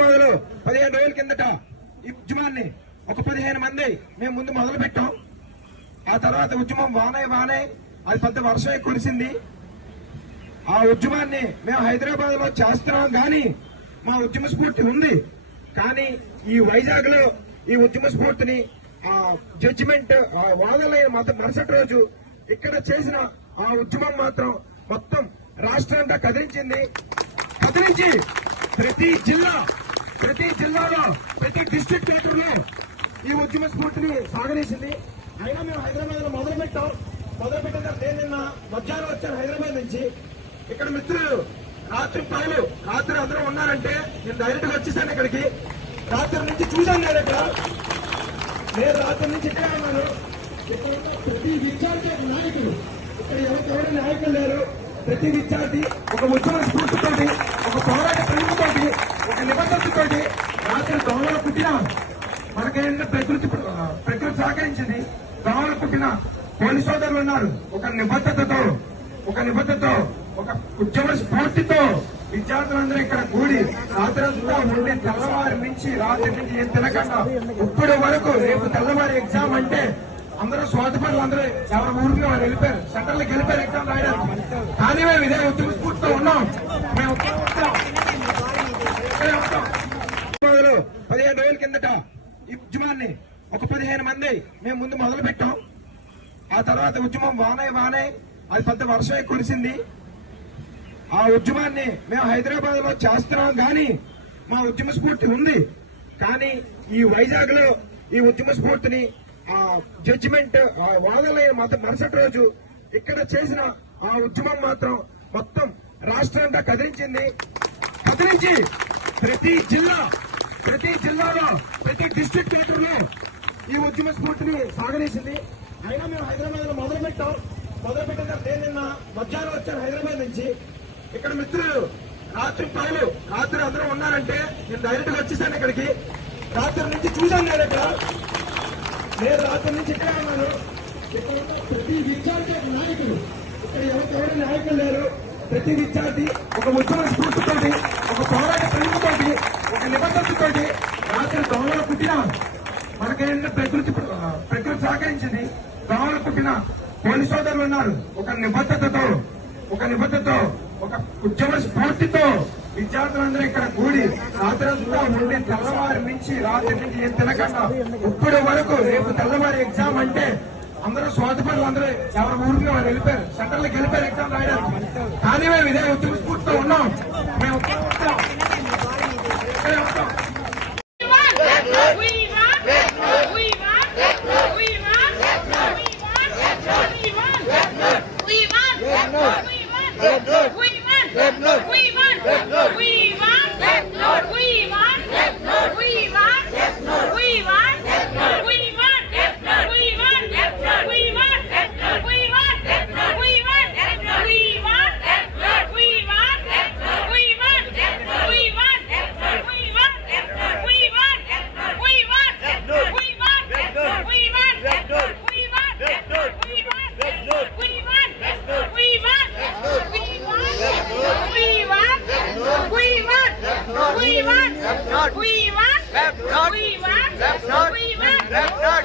పదిహేను రోజుల కిందట ఈ ఉద్యమాన్ని ఒక పదిహేను మంది మేము ముందు మొదలు పెట్టాం ఆ తర్వాత ఉద్యమం వానే వానే అది పెద్ద వర్షమే కురిసింది ఆ ఉద్యమాన్ని మేము హైదరాబాద్లో చేస్తున్నాం కానీ మా ఉద్యమ స్ఫూర్తి ఉంది. కానీ ఈ వైజాగ్లో ఈ ఉద్యమ స్ఫూర్తిని ఆ జడ్జిమెంట్ ఆ వాదనలైన మొత్తం మరుసటి రోజు ఇక్కడ చేసిన ఆ ఉద్యమం మాత్రం మొత్తం రాష్ట్రం అంతా కదిలించింది. కదిలించి ప్రతి జిల్లా ప్రతి జిల్లాలో ప్రతి డిస్ట్రిక్ట్ లీడర్లో ఈ ఉద్యమ స్ఫూర్తిని సాగనేసింది. అయినా మేము హైదరాబాద్లో మొదలు పెట్టాం మొదలు పెట్టిన నేను నిన్న మధ్యాహ్నం వచ్చాను హైదరాబాద్ నుంచి. ఇక్కడ మిత్రులు రాత్రి పగలు రాత్రి అందరూ ఉన్నారంటే నేను డైరెక్ట్గా వచ్చేసాను ఇక్కడికి. రాత్రి నుంచి చూశాను నేను ఇక్కడ. నేను రాత్రి నుంచి ఇక్కడే ఉన్నాను. ఇక్కడ ఉన్న ప్రతి విద్యార్థి ఒక నాయకుడు ఇక్కడ ఎవరికి ఎవరు నాయకులు లేరు. ప్రతి విద్యార్థి ఒక ఉద్యమ స్ఫూర్తితోటి ఒక పోరాట ప్రేమతోటి ఒక నిబద్ధతతోటి రాత్రి దొంగలు పుట్టిన మనకేంటంటే ప్రకృతి ప్రకృతి సహకరించింది. దొంగలు పుట్టిన పోలీసు సోదరులు ఉన్నారు. ఒక నిబద్ధతతో ఒక నిబద్ధతతో ఒక ఉద్యమ స్ఫూర్తితో విద్యార్థులందరూ ఇక్కడ కూడి రాత్రంతా ఉండి తెల్లవారి నుంచి రాత్రి నుంచి ఏం తినకుండా ఇప్పటి వరకు రేపు తెల్లవారి ఎగ్జామ్ అంటే అందరూ స్వార్థపరులు అందరూ ఎవరి ఊరికి వారు వెళ్ళిపోయారు. సెంటర్లకు వెళ్ళిపోయారు ఎగ్జామ్ రాయడానికి. కానీ మేము ఇదే ఉద్యమ స్ఫూర్తితో ఉన్నాం. మేము ఉంటాం. ఇక్కడే ఉంటాం. రోజులు పదిహేను రోజుల కిందట ఈ ఉద్యమాన్ని ఒక పదిహేను మంది మేము ముందు మొదలు పెట్టాం ఆ తర్వాత ఉద్యమం వానే వానే అది పెద్ద వర్షమే కురిసింది. ఆ ఉద్యమాన్ని మేము హైదరాబాద్లో చేస్తున్నాం కానీ మా ఉద్యమ స్ఫూర్తి ఉంది. కానీ ఈ వైజాగ్లో ఈ ఉద్యమ స్ఫూర్తిని ఆ జడ్జిమెంట్ వాదలైన వాదనలైన మరుసటి రోజు ఇక్కడ చేసిన ఆ ఉద్యమం మాత్రం మొత్తం రాష్ట్రం అంతా కదిలించింది. కదిలించి ప్రతి జిల్లా ప్రతి జిల్లాలో ప్రతి డిస్ట్రిక్ట్ లీడర్లో ఈ ఉద్యమ స్ఫూర్తిని సాగనేసింది. అయినా మేము హైదరాబాద్లో మొదలు పెట్టాం. మొదలు పెట్టిన నేను నిన్న మధ్యాహ్నం వచ్చాను హైదరాబాద్ నుంచి. ఇక్కడ మిత్రులు రాత్రి పగలు రాత్రి అందరూ ఉన్నారంటే నేను డైరెక్ట్గా వచ్చేసాను ఇక్కడికి. రాత్రి నుంచి చూశాను నేను ఇక్కడ. నేను రాత్రి నుంచి ఇక్కడే ఉన్నాను. ఇక్కడ ఉన్న ప్రతి విద్యార్థి ఒక నాయకుడు. ఇక్కడ ఎవరికి ఎవరు నాయకులు లేరు. ప్రతి విద్యార్థి ఒక ఉద్యమ స్ఫూర్తితోటి ఒక పోరాట ప్రేమతోటి ఒక నిబంధనతోటి రాత్రి దోమలు పుట్టిన మనకేంటంటే ప్రకృతి ప్రకృతి సహకరించింది. దోమలు పుట్టిన పోలీసు సోదరులు ఉన్నారు. ఒక నిబద్ధతతో ఒక నిబద్ధతతో ఒక ఉద్యమ స్ఫూర్తితో విద్యార్థులందరూ ఇక్కడ కూడి రాత్రంతా ఉండి తెల్లవారి నుంచి రాత్రి నుంచి ఏం తినకుండా ఇప్పటి వరకు రేపు తెల్లవారి ఎగ్జామ్ అంటే అందరూ స్వార్థపరులు అందరూ ఎవరి ఊరికి వారు వెళ్ళిపోయారు. సెంటర్లకు వెళ్ళిపోయారు ఎగ్జామ్ రాయడానికి. కానీ మేము ఇదే ఉద్యమ స్ఫూర్తితో ఉన్నాం. Left, left. We won. Left. We want, we want, we want, not. we want, not. we want, not.